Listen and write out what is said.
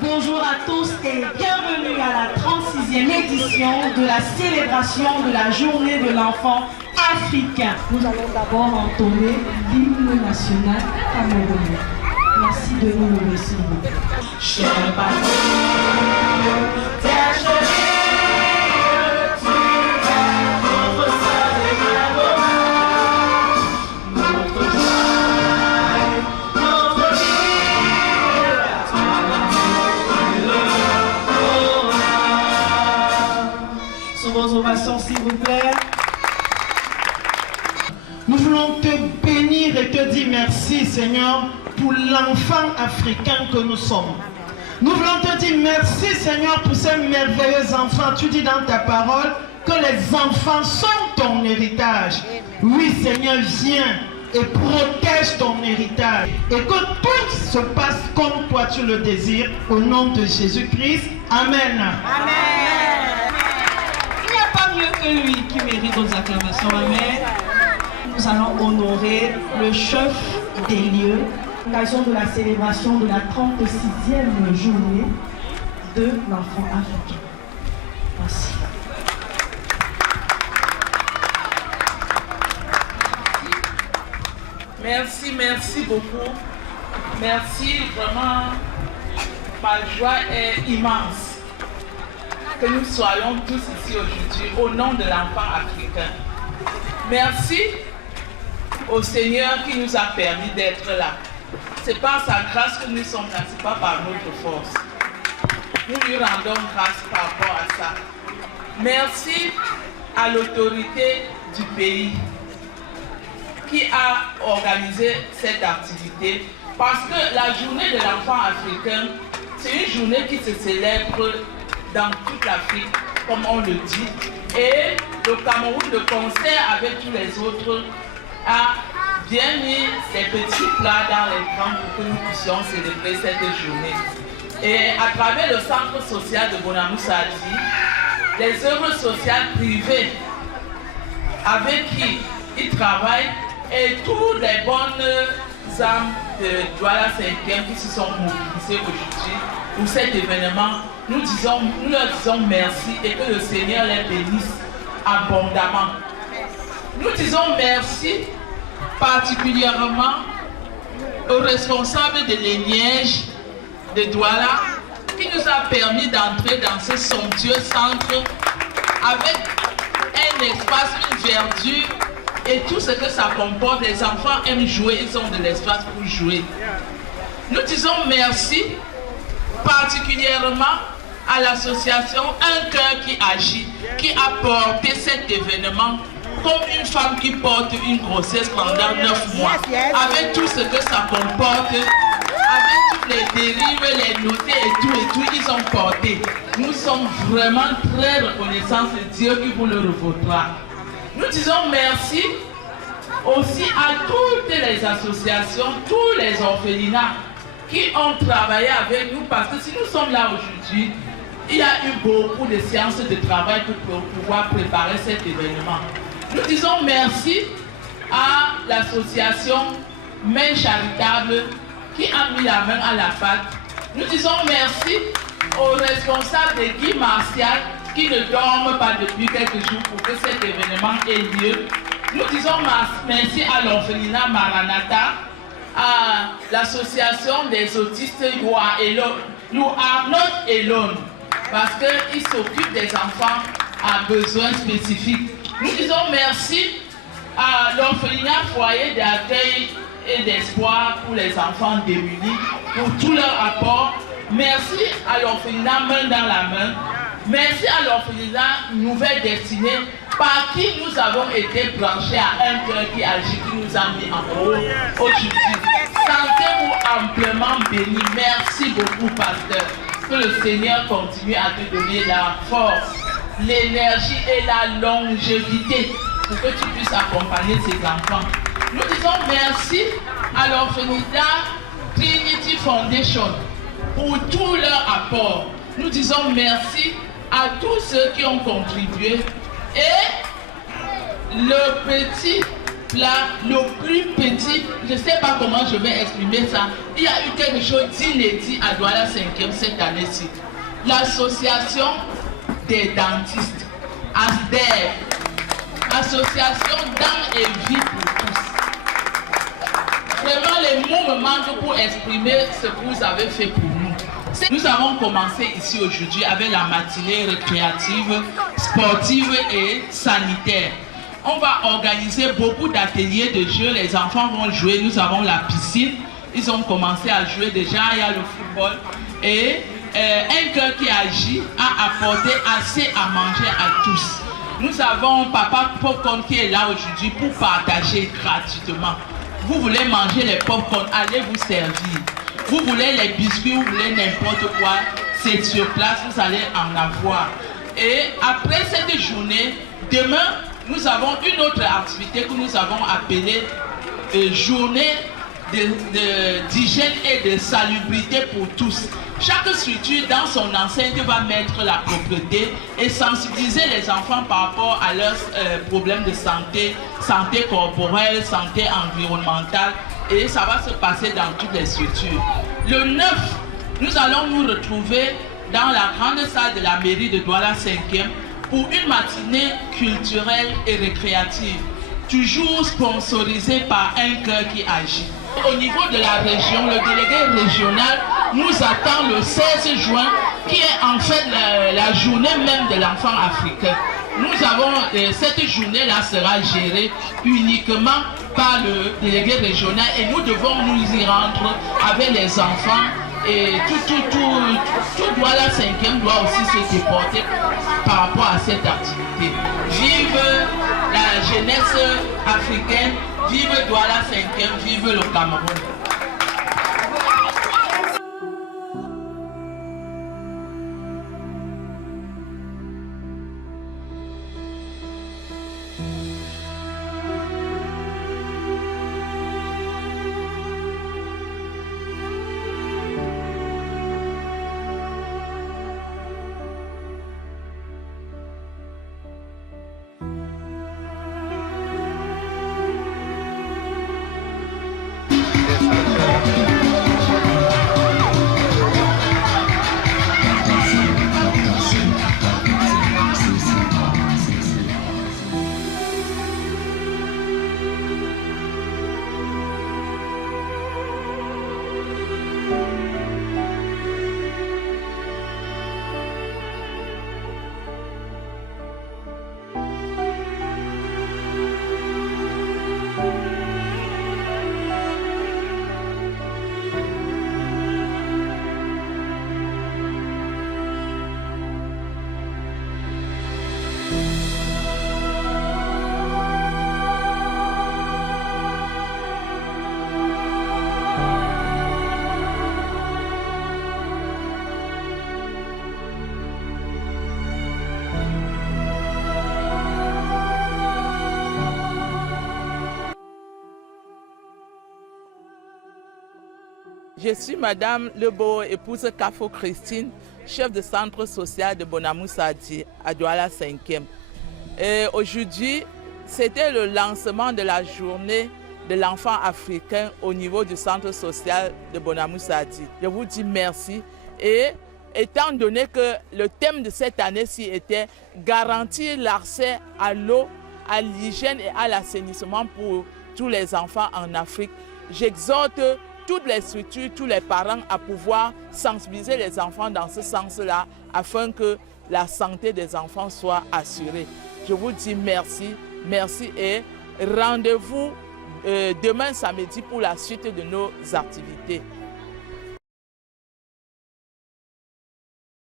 Bonjour à tous et bienvenue à la 36e édition de la célébration de la journée de l'enfant africain. Nous allons d'abord entonner l'hymne national camerounais. Merci de nous le laisser. Ovations, s'il vous plaît. Nous voulons te bénir et te dire merci, Seigneur, pour l'enfant africain que nous sommes. Nous voulons te dire merci, Seigneur, pour ces merveilleux enfants. Tu dis dans ta parole que les enfants sont ton héritage. Oui, Seigneur, viens et protège ton héritage. Et que tout se passe comme toi tu le désires. Au nom de Jésus-Christ. Amen. Amen. Que lui qui mérite nos acclamations. Amen. Nous allons honorer le chef des lieux à l'occasion de la célébration de la 36e journée de l'enfant africain. Merci. Merci beaucoup. Merci, vraiment. Ma joie est immense que nous soyons tous ici aujourd'hui au nom de l'enfant africain. Merci au Seigneur qui nous a permis d'être là. C'est par sa grâce que nous sommes là, ce n'est pas par notre force. Nous lui rendons grâce par rapport à ça. Merci à l'autorité du pays qui a organisé cette activité, parce que la journée de l'enfant africain, c'est une journée qui se célèbre dans toute l'Afrique, comme on le dit. Et le Cameroun, de concert avec tous les autres, a bien mis ses petits plats dans l'écran pour que nous puissions célébrer cette journée. Et à travers le centre social de Bonamoussadi, les œuvres sociales privées avec qui ils travaillent et toutes les bonnes âmes de Douala 5e qui se sont mobilisées aujourd'hui pour cet événement, nous leur disons merci et que le Seigneur les bénisse abondamment. Nous disons merci particulièrement aux responsables de l'Éniège de Douala qui nous a permis d'entrer dans ce somptueux centre avec un espace, une verdure et tout ce que ça comporte. Les enfants aiment jouer, ils ont de l'espace pour jouer. Nous disons merci particulièrement à l'association Un Cœur qui agit, qui a porté cet événement comme une femme qui porte une grossesse pendant 9 mois, avec tout ce que ça comporte, avec toutes les dérives, les notés et tout, ils ont porté. Nous sommes vraiment très reconnaissants, c'est Dieu qui vous le revaudra. Nous disons merci aussi à toutes les associations, tous les orphelinats qui ont travaillé avec nous, parce que si nous sommes là aujourd'hui, il y a eu beaucoup de séances de travail pour pouvoir préparer cet événement. Nous disons merci à l'association Main Charitable qui a mis la main à la pâte. Nous disons merci aux responsables de Guy Martial qui ne dorment pas depuis quelques jours pour que cet événement ait lieu. Nous disons merci à l'orphelinat Maranatha, à l'association des autistes You Are Not Alone, parce qu'ils s'occupent des enfants à besoins spécifiques. Nous disons merci à l'orphelinat Foyer d'accueil et d'espoir pour les enfants démunis, pour tout leur apport. Merci à l'orphelinat Main dans la main. Merci à l'orphelinat Nouvelle Destinée, par qui nous avons été branchés à Un Cœur qui agit, qui nous a mis en haut aujourd'hui. Sentez-vous amplement bénis. Merci beaucoup, pasteur. Que le Seigneur continue à te donner la force, l'énergie et la longévité pour que tu puisses accompagner ces enfants. Nous disons merci à l'orphelinat Trinity Foundation pour tout leur apport. Nous disons merci à tous ceux qui ont contribué. Et le petit plat, le plus petit, je ne sais pas comment je vais exprimer ça. Il y a eu quelque chose d'inédit à Douala 5e cette année-ci. L'association des dentistes, ASDER, Association Dents et Vie pour tous. Vraiment, les mots me manquent pour exprimer ce que vous avez fait pour nous. Nous avons commencé ici aujourd'hui avec la matinée récréative, sportive et sanitaire. On va organiser beaucoup d'ateliers de jeux. Les enfants vont jouer. Nous avons la piscine. Ils ont commencé à jouer déjà. Il y a le football. Et un cœur qui agit a apporté assez à manger à tous. Nous avons Papa Popcorn qui est là aujourd'hui pour partager gratuitement. Vous voulez manger les popcorn, allez vous servir. Vous voulez les biscuits, vous voulez n'importe quoi, c'est sur place, vous allez en avoir. Et après cette journée, demain, nous avons une autre activité que nous avons appelée journée d'hygiène et de salubrité pour tous. Chaque structure dans son enceinte va mettre la propreté et sensibiliser les enfants par rapport à leurs problèmes de santé, santé corporelle, santé environnementale, et ça va se passer dans toutes les structures. Le 9, nous allons nous retrouver dans la grande salle de la mairie de Douala 5e pour une matinée culturelle et récréative, toujours sponsorisée par un cœur qui agit. Au niveau de la région, le délégué régional nous attend le 16 juin, qui est en fait la journée même de l'enfant africain. Nous avons, cette journée-là sera gérée uniquement par le délégué régional et nous devons nous y rendre avec les enfants et tout Douala 5e doit aussi se déporter par rapport à cette activité. Vive la jeunesse africaine, vive Douala 5e, vive le Cameroun. Je suis Madame Lebeau, épouse Kafo Christine, chef de centre social de Bonamoussadi à Douala 5e. Aujourd'hui, c'était le lancement de la journée de l'enfant africain au niveau du centre social de Bonamoussadi. Je vous dis merci et étant donné que le thème de cette année-ci était garantir l'accès à l'eau, à l'hygiène et à l'assainissement pour tous les enfants en Afrique, j'exhorte toutes les structures, tous les parents à pouvoir sensibiliser les enfants dans ce sens-là afin que la santé des enfants soit assurée. Je vous dis merci, merci et rendez-vous demain samedi pour la suite de nos activités.